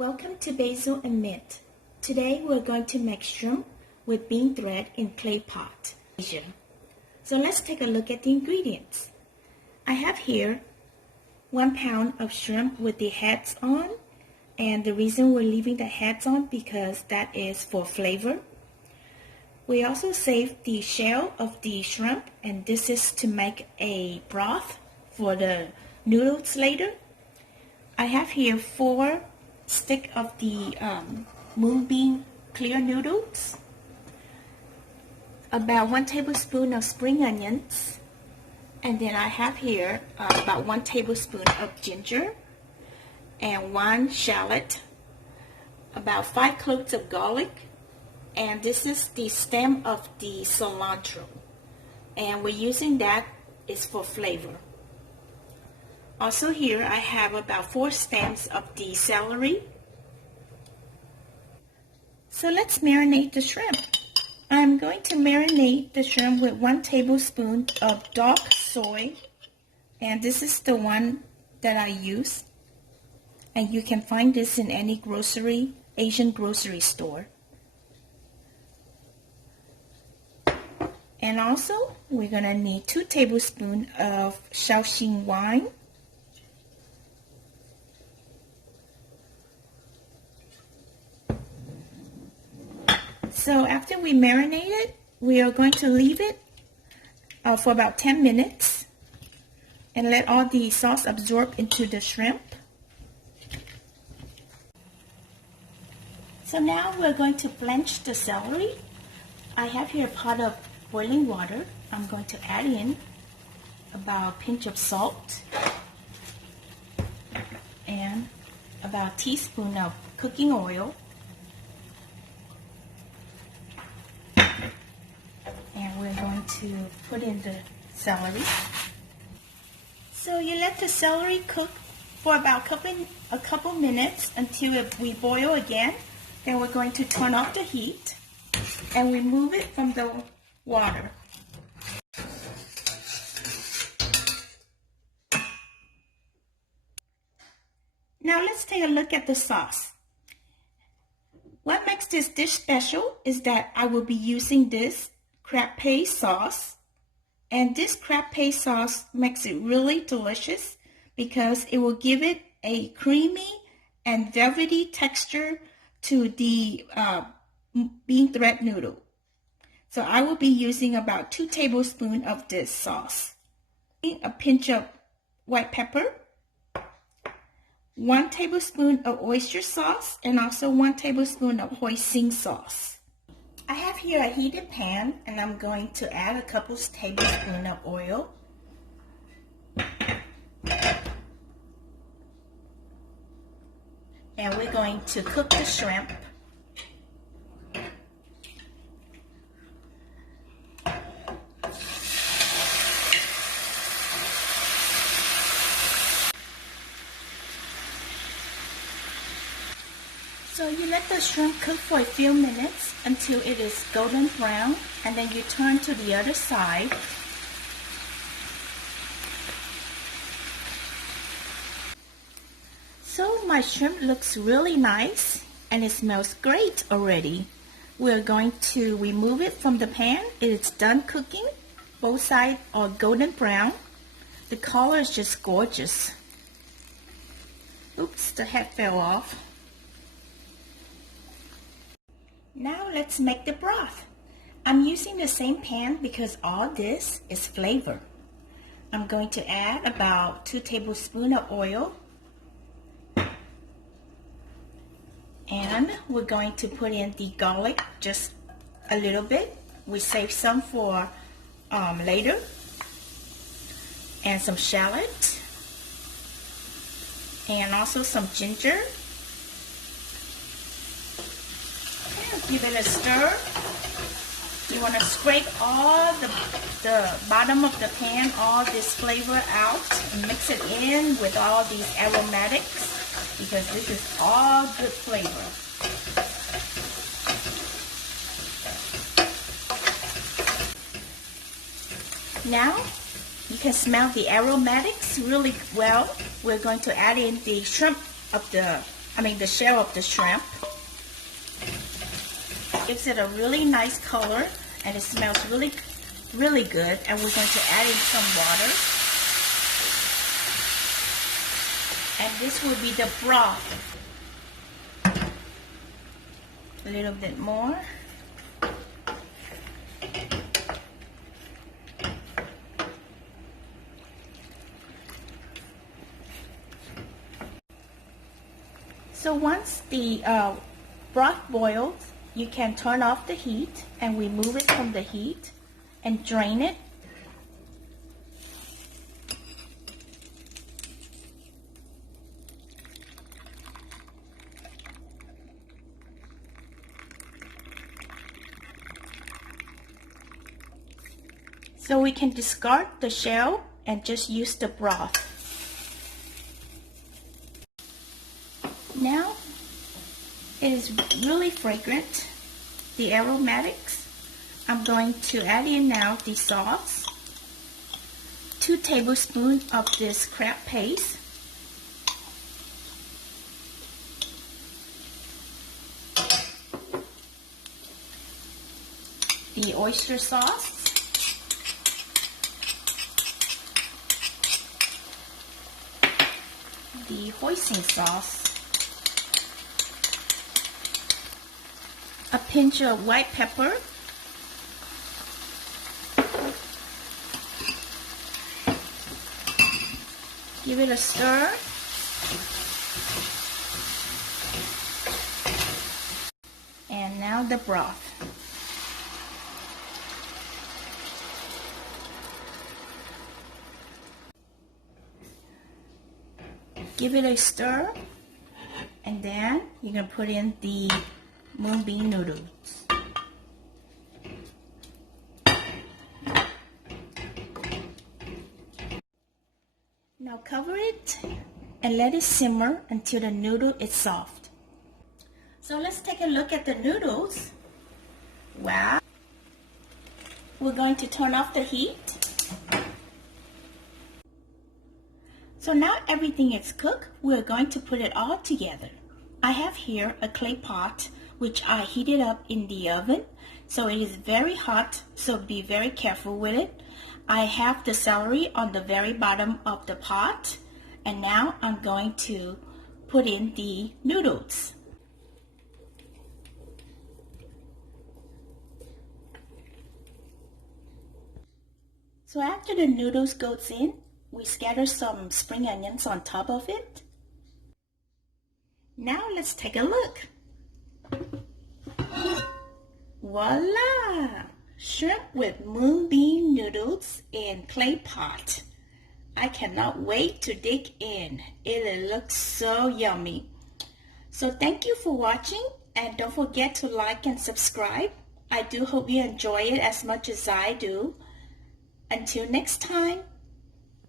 Welcome to Basil and Mint. Today we're going to make shrimp with bean thread in clay pot. So let's take a look at the ingredients. I have here 1 pound of shrimp with the heads on, and the reason we're leaving the heads on because that is for flavor. We also saved the shell of the shrimp, and this is to make a broth for the noodles later. I have here 4 sticks of the moonbeam clear noodles, about 1 tablespoon of spring onions, and then I have here about 1 tablespoon of ginger and 1 shallot, about 5 cloves of garlic, and this is the stem of the cilantro, and we're using that is for flavor. Also here I have about 4 stems of the celery. So let's marinate the shrimp. I'm going to marinate the shrimp with 1 tablespoon of dark soy, and this is the one that I use, and you can find this in any Asian grocery store. And also we're going to need 2 tablespoons of shaoxing wine, so after we marinate it, we are going to leave it for about 10 minutes and let all the sauce absorb into the shrimp. So now we're going to blanch the celery. I have here a pot of boiling water. I'm going to add in about a pinch of salt and about a teaspoon of cooking oil. And we're going to put in the celery. So you let the celery cook for about a couple minutes until we boil again. Then we're going to turn off the heat and remove it from the water. Now let's take a look at the sauce. What makes this dish special is that I will be using this crab paste sauce, and this crab paste sauce makes it really delicious because it will give it a creamy and velvety texture to the bean thread noodle. So I will be using about 2 tablespoons of this sauce. A pinch of white pepper, 1 tablespoon of oyster sauce, and also 1 tablespoon of hoisin sauce. I have here a heated pan, and I'm going to add a couple tablespoons of oil. And we're going to cook the shrimp. So you let the shrimp cook for a few minutes until it is golden brown, and then you turn to the other side. So my shrimp looks really nice and it smells great already. We're going to remove it from the pan. It's done cooking. Both sides are golden brown. The color is just gorgeous. Oops, the head fell off. Now let's make the broth. I'm using the same pan because all this is flavor. I'm going to add about 2 tablespoons of oil. And we're going to put in the garlic, just a little bit. We save some for later. And some shallot. And also some ginger. Give it a stir. You want to scrape all the bottom of the pan, all this flavor out, and mix it in with all these aromatics because this is all good flavor. Now you can smell the aromatics really well. We're going to add in the shrimp of the the shell of the shrimp. Gives it a really nice color and it smells really, really good. And we're going to add in some water. And this will be the broth. A little bit more. So once the broth boils, you can turn off the heat and remove it from the heat and drain it. So we can discard the shell and just use the broth. Now it is really fragrant, the aromatics. I'm going to add in now the sauce, 2 tablespoons of this crab paste, the oyster sauce, the hoisin sauce, a pinch of white pepper, give it a stir, and now the broth. Give it a stir, and then you're going to put in the mung bean noodles. Now cover it and let it simmer until the noodle is soft. So let's take a look at the noodles. Wow. We're going to turn off the heat. So now everything is cooked, we're going to put it all together. I have here a clay pot which I heated up in the oven. So it is very hot, so be very careful with it. I have the celery on the very bottom of the pot. And now I'm going to put in the noodles. So after the noodles goes in, we scatter some spring onions on top of it. Now let's take a look. Voila! Shrimp with mung bean noodles in clay pot. I cannot wait to dig in. It looks so yummy. So thank you for watching, and don't forget to like and subscribe. I do hope you enjoy it as much as I do. Until next time.